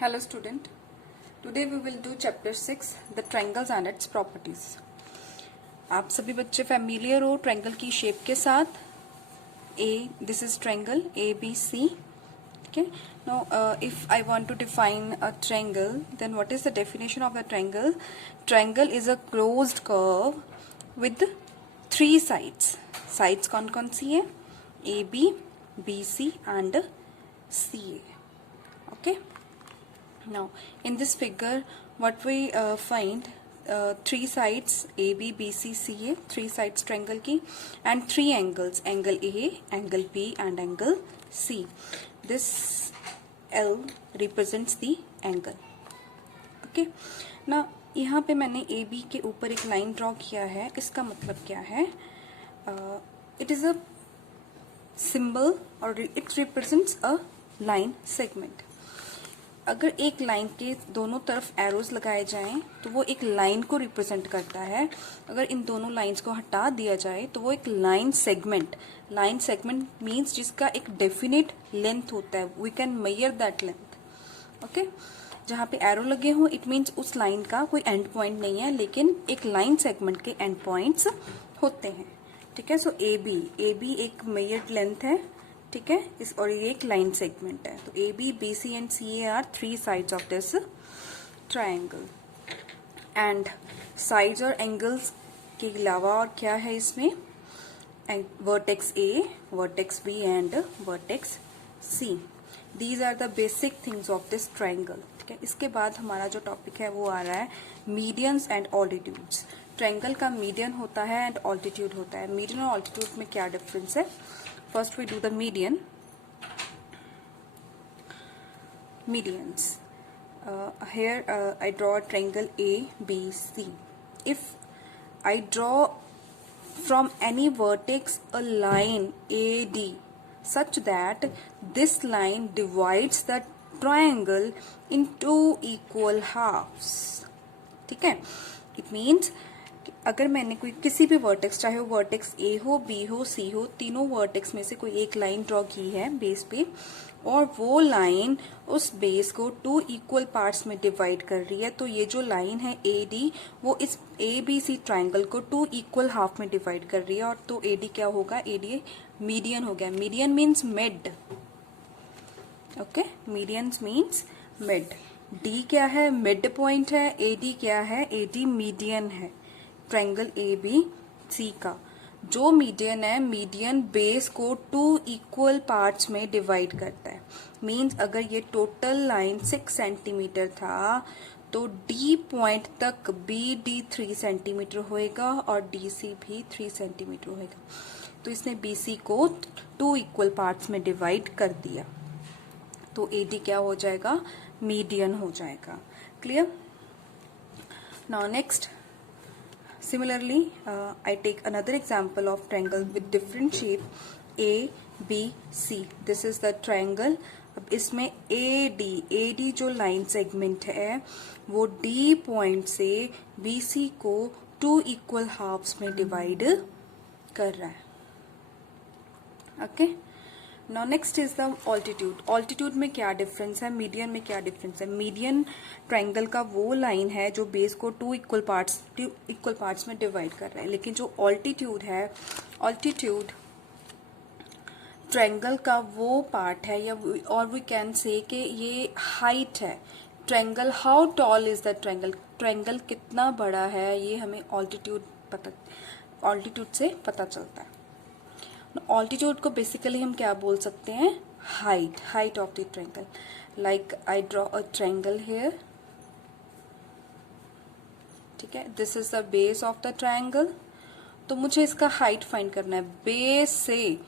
Hello student, today we will do chapter 6 the triangles and its properties. आप सभी बच्चे familiar हो triangle की shape के साथ. This is triangle ABC. Okay. Now if I want to define a triangle, then what is the definition of the triangle? Triangle is a closed curve with 3 sides. Sides कौन सी है? AB, BC and CA. Okay. Now in this figure what we find 3 sides AB, BC, CA, 3 sides triangle की and 3 angles, angle A, angle B and angle C. This L represents the angle. Okay. Now यहाँ पे मैंने AB के ऊपर एक line draw किया है. इसका मतलब क्या है? It is a symbol or it represents a line segment. अगर एक लाइन के दोनों तरफ एरोज लगाए जाएं तो वो एक लाइन को रिप्रेजेंट करता है. अगर इन दोनों लाइंस को हटा दिया जाए तो वो एक लाइन सेगमेंट मींस जिसका एक डेफिनेट लेंथ होता है. We can measure that length. Okay. जहां पे एरो लगे हो इट मींस उस लाइन का कोई एंड पॉइंट नहीं है, लेकिन एक लाइन सेगमेंट के एंड पॉइंट्स होते हैं. ठीक है. सो ए बी एक मेजर्ड लेंथ है. ठीक है. इस और ये एक लाइन सेगमेंट है. तो A B, B C and C A are 3 sides of this triangle. And sides और एंगल्स के अलावा और क्या है इसमें? Vertex A, vertex B and vertex C. These are the basic things of this triangle. ठीक है. इसके बाद हमारा जो टॉपिक है वो आ रहा है मीडियंस एंड ऑल्टीट्यूड्स. ट्राइंगल का मीडियन होता है एंड ऑल्टीट्यूड होता है. मीडियन और ऑल्टीट्यूड में क्या डिफरेंस है? First we do the median. Medians. Here I draw a triangle ABC. If I draw from any vertex a line AD such that this line divides the triangle into equal halves. ठीक है. It means अगर मैंने कोई किसी भी vertex, चाहे वो vertex ए हो, बी हो, सी हो, तीनों वर्टेक्स में से कोई एक लाइन ड्रॉ की है बेस पे, और वो लाइन उस बेस को 2 इक्वल पार्ट्स में डिवाइड कर रही है, तो ये जो लाइन है ए डी वो इस ए बी सी ट्राइंगल को 2 इक्वल हाफ में डिवाइड कर रही है. और तो ए डी क्या होगा? ए डी मीडियन हो गया. Median means mid. Okay. Median means mid. D क्या है? मिड पॉइंट है. ए डी क्या है? ए डी मीडियन है. ट्राइंगल ए बी सी का जो मीडियन है, मीडियन बेस को 2 इक्वल पार्ट्स में डिवाइड करता है. मींस अगर ये टोटल लाइन 6 सेंटीमीटर था तो डी पॉइंट तक बी डी 3 सेंटीमीटर होएगा और डी सी भी 3 सेंटीमीटर होएगा. तो इसने बी सी को 2 इक्वल पार्ट्स में डिवाइड कर दिया, तो ए डी क्या हो जाएगा? मीडियन हो जाएगा. Clear? Now next, similarly I take another example of triangle with different shape A B C. This is the triangle. अब इसमें AD जो लाइन सेगमेंट है वो D पॉइंट से BC को 2 इक्वल हाफ्स में डिवाइड कर रहा है. Okay. Now next is the altitude. Altitude में क्या डिफरेंस है? मीडियन में क्या डिफरेंस है? मीडियन ट्राइंगल का वो लाइन है जो बेस को 2 इक्वल पार्ट्स में डिवाइड कर रहा है, लेकिन जो ऑल्टीट्यूड है, ऑल्टीट्यूड ट्राइंगल का वो पार्ट है, या और वी कैन से कि ये हाइट है. Triangle, how tall is the triangle, triangle कितना बड़ा है, ये हमें ऑल्टीट्यूड से पता चलता है. ऑल्टीट्यूड को बेसिकली हम क्या बोल सकते हैं? Height of the triangle. Like I draw a triangle here. ठीक है. This is the base of the triangle. तो मुझे इसका हाइट फाइंड करना है. बेस से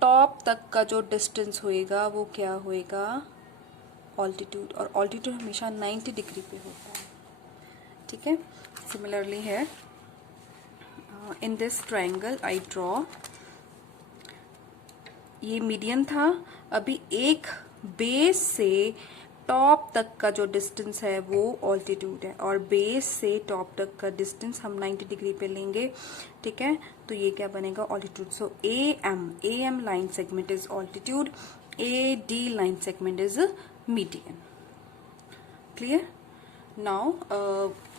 टॉप तक का जो डिस्टेंस होएगा वो क्या होएगा? ऑल्टीट्यूड. और ऑल्टीट्यूड हमेशा 90 डिग्री पे होता है. ठीक है. सिमिलरली है in this triangle I draw, ये मीडियन था. अभी एक बेस से टॉप तक का जो डिस्टेंस है वो ऑल्टीट्यूड है, और बेस से टॉप तक का डिस्टेंस हम 90 डिग्री पे लेंगे. ठीक है. तो ये क्या बनेगा? Altitude. So A M line segment is altitude, A D line segment is median. Clear? Now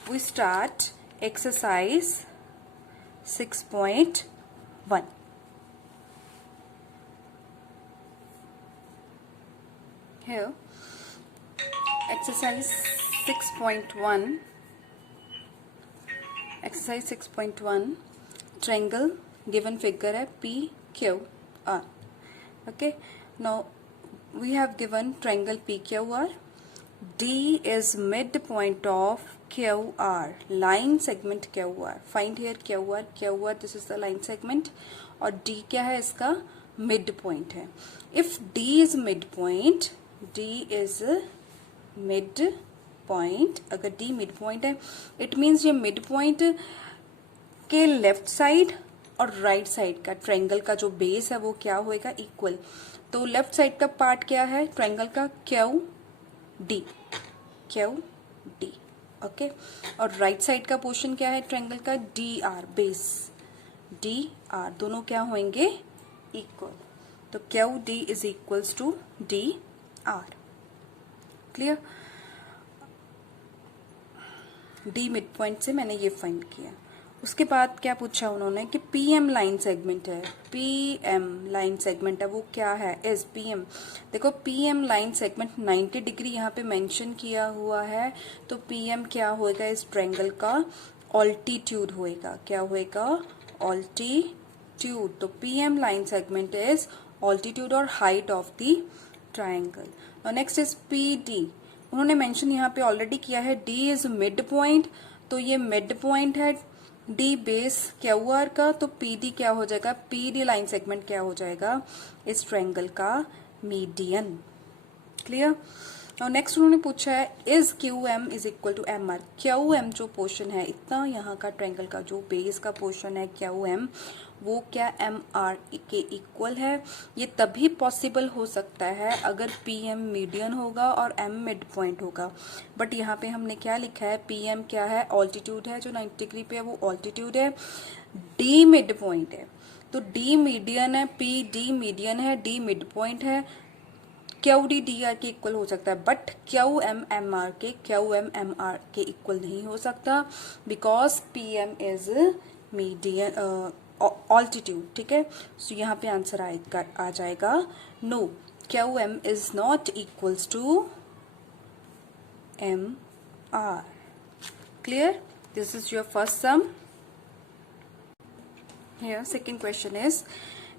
we start exercise 6.1. Here, exercise 6.1. Exercise 6.1. Triangle given figure है PQR. Okay. Now we have given triangle PQR. D is midpoint of QR. Line segment QR. Find here QR. QR, this is the line segment. और D क्या है इसका? Midpoint है. If D is midpoint, D is midpoint. अगर D midpoint है, it means ये midpoint के left side और राइट साइड का ट्रायंगल का जो बेस है वो क्या होएगा? इक्वल. तो लेफ्ट साइड का पार्ट क्या है ट्रायंगल का? Q D. ओके. और राइट साइड का पोर्शन क्या है ट्रायंगल का? D R. Base D R दोनों क्या होंगे? इक्वल. तो Q D is equals to D R. Clear? D mid point से मैंने ये फाइंड किया. उसके बाद क्या पूछा उन्होंने कि पीएम लाइन सेगमेंट है. पीएम लाइन सेगमेंट है वो क्या है? Is PM. देखो पीएम लाइन सेगमेंट 90 डिग्री यहाँ पे मेंशन किया हुआ है. तो पीएम क्या होएगा? इस ट्रायंगल का ऑल्टीट्यूड होएगा. क्या होएगा? ऑल्टीट्यूड. तो PM line segment is altitude और height of the triangle. Next is PD. उन्होंने मेंशन यहाँ पे ऑलरेडी किया है. D is mid point. तो ये मिड पॉइंट है डी बेस क्यू आर का. तो पीडी क्या हो जाएगा? पीडी लाइन सेगमेंट क्या हो जाएगा? इस ट्रायंगल का मीडियन. क्लियर? और नेक्स्ट उन्होंने पूछा है is Q M is equal to M R. Q M जो पोर्शन है इतना यहाँ का ट्रायंगल का जो बेस का पोर्शन है क्यू एम, वो क्या एम आर के इक्वल है? ये तभी पॉसिबल हो सकता है अगर पी एम मीडियन होगा और एम मिड पॉइंट होगा. बट यहाँ पे हमने क्या लिखा है? पी एम क्या है? ऑल्टीट्यूड है जो 90 डिग्री पे है वो ऑल्टीट्यूड है. डी मिड पॉइंट है तो डी मीडियन है. पी डी मीडियन है. डी मिड पॉइंट है. क्यू डी डी आर के इक्वल हो सकता है but Q M M R के इक्वल नहीं हो सकता because P M is median altitude. ठीक है. सो यहाँ पे आंसर आ जाएगा no. Q M is not equals to M R. Clear? This is your first sum. Here second question is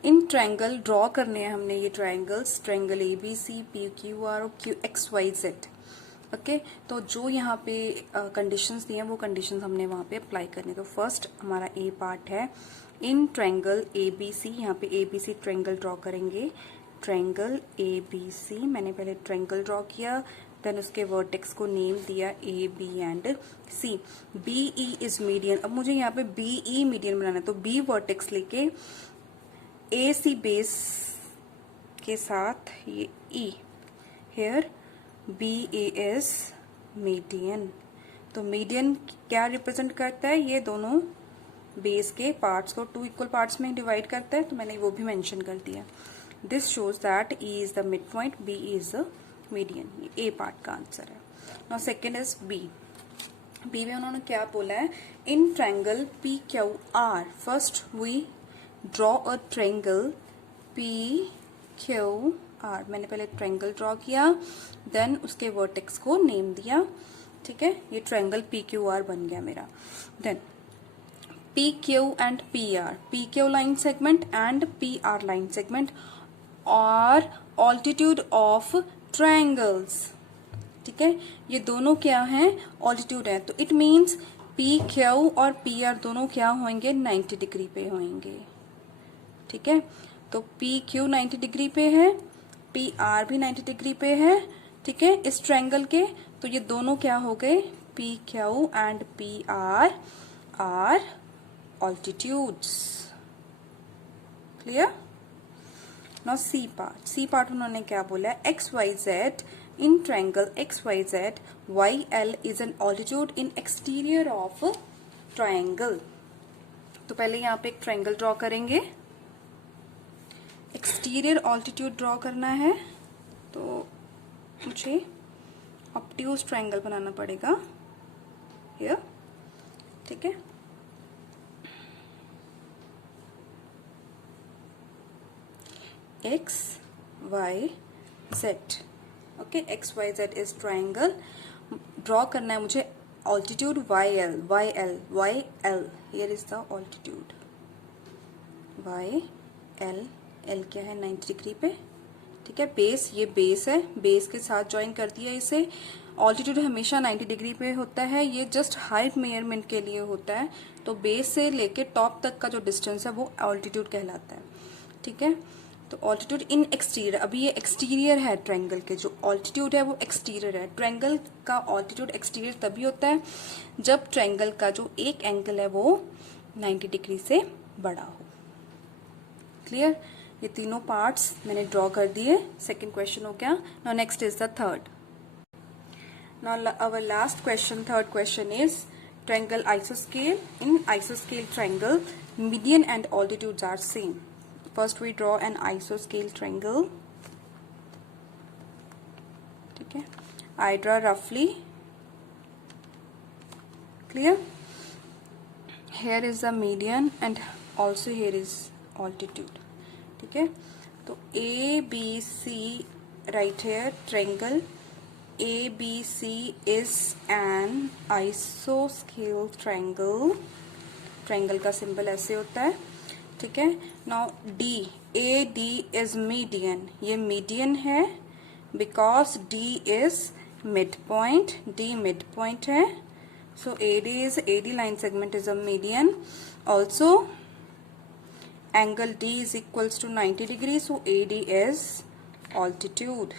in triangle draw करने हैं हमने ये triangles. Triangle A B C P Q R और Q X Y Z. Okay. तो जो यहाँ पे conditions दिए हैं वो कंडीशंस हमने वहां पे अप्लाई करनी है. तो फर्स्ट हमारा ए पार्ट है. In triangle A B C, यहाँ पे A B C triangle draw करेंगे. ट्रायंगल ए बी सी मैंने पहले ट्रायंगल ड्रॉ किया. देन उसके वर्टेक्स को नेम दिया A B and C. B E is median. अब मुझे यहाँ पे बी ई मीडियन बनाना है तो बी वर्टेक्स लेके ए सी बेस के साथ ये E. Here B A is median. तो मीडियन क्या रिप्रेजेंट करता है? ये दोनों बेस के पार्ट्स को 2 इक्वल पार्ट्स में डिवाइड करता है. तो मैंने वो भी मेंशन कर दिया. This shows that E is the mid point, B is the median. ये ए पार्ट का आंसर है. Now second is B. B में उन्होंने क्या बोला है? In triangle P Q R first we draw a triangle P Q R. मैंने पहले ट्रायंगल ड्रॉ किया देन उसके वर्टेक्स को नेम दिया. ठीक है. ये ट्रायंगल पी क्यू आर बन गया मेरा. Then P Q and P R, P Q line segment and P R line segment और ऑल्टीट्यूड ऑफ ट्रायंगल्स. ठीक है. ये दोनों क्या हैं? ऑल्टीट्यूड है. तो इट मीन्स पी क्यू और पी आर दोनों क्या होंगे? 90 डिग्री पे होंगे. ठीक है. तो पी क्यू 90 डिग्री पे है, पी आर भी 90 डिग्री पे है. ठीक है. इस ट्रायंगल के तो ये दोनों क्या हो गए? P Q and P R altitudes. Clear? Now C part. C part उन्होंने क्या बोला है? X Y Z in triangle X Y Z Y L is an altitude in exterior of triangle. तो पहले यहाँ पे एक ट्रायंगल ड्रॉ करेंगे. एक्सटीरियर ऑल्टीट्यूड ड्रॉ करना है. तो मुझे ऑब्ट्यूज ट्रायंगल बनाना पड़ेगा हियर, ठीक है। X Y Z, okay, X Y Z is triangle. Draw करना है मुझे altitude Y L, Y L, Y L, here is the altitude Y L, L क्या है 90 डिग्री पे, ठीक है। बेस, ये बेस है, बेस के साथ ज्वाइन कर दिया इसे। ऑल्टीट्यूड हमेशा 90 डिग्री पे होता है, ये जस्ट हाइट मेजरमेंट के लिए होता है, तो बेस से लेके टॉप तक का जो डिस्टेंस है वो ऑल्टीट्यूड कहलाता है, ठीक है। तो ऑल्टीट्यूड इन एक्सटीरियर, अभी ये एक्सटीरियर है ट्रायंगल के, जो ऑल्टीट्यूड है वो एक्सटीरियर है। ट्रायंगल का ऑल्टीट्यूड एक्सटीरियर तभी होता है जब ट्रायंगल का जो एक एंगल है वो 90 डिग्री से बड़ा हो। क्लियर, ये तीनों पार्ट्स मैंने ड्रॉ कर दिए। सेकेंड क्वेश्चन हो गया। Now next is the third. Now our last question, third question is triangle आइसोस्केल। इन आइसोस्केल triangle median and altitudes are same. First we draw an isoscale triangle, ठीक है। I draw roughly, clear? Here is the median and also here is altitude, ठीक है। तो ABC right here triangle ABC is an isoscale triangle। Triangle का symbol ऐसे होता है, ठीक है। Now D, A D is median, ये मीडियन है because D is mid point, D mid point है, so A D line segment is a median. Also angle D is equals to 90 degree, so A D is altitude,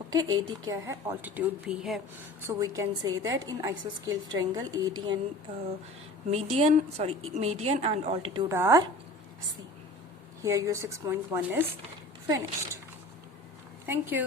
okay. A D क्या है, altitude भी है। So we can say that in आइसोस्केल triangle A D and median and altitude are same. Here your 6.1 is finished. Thank you.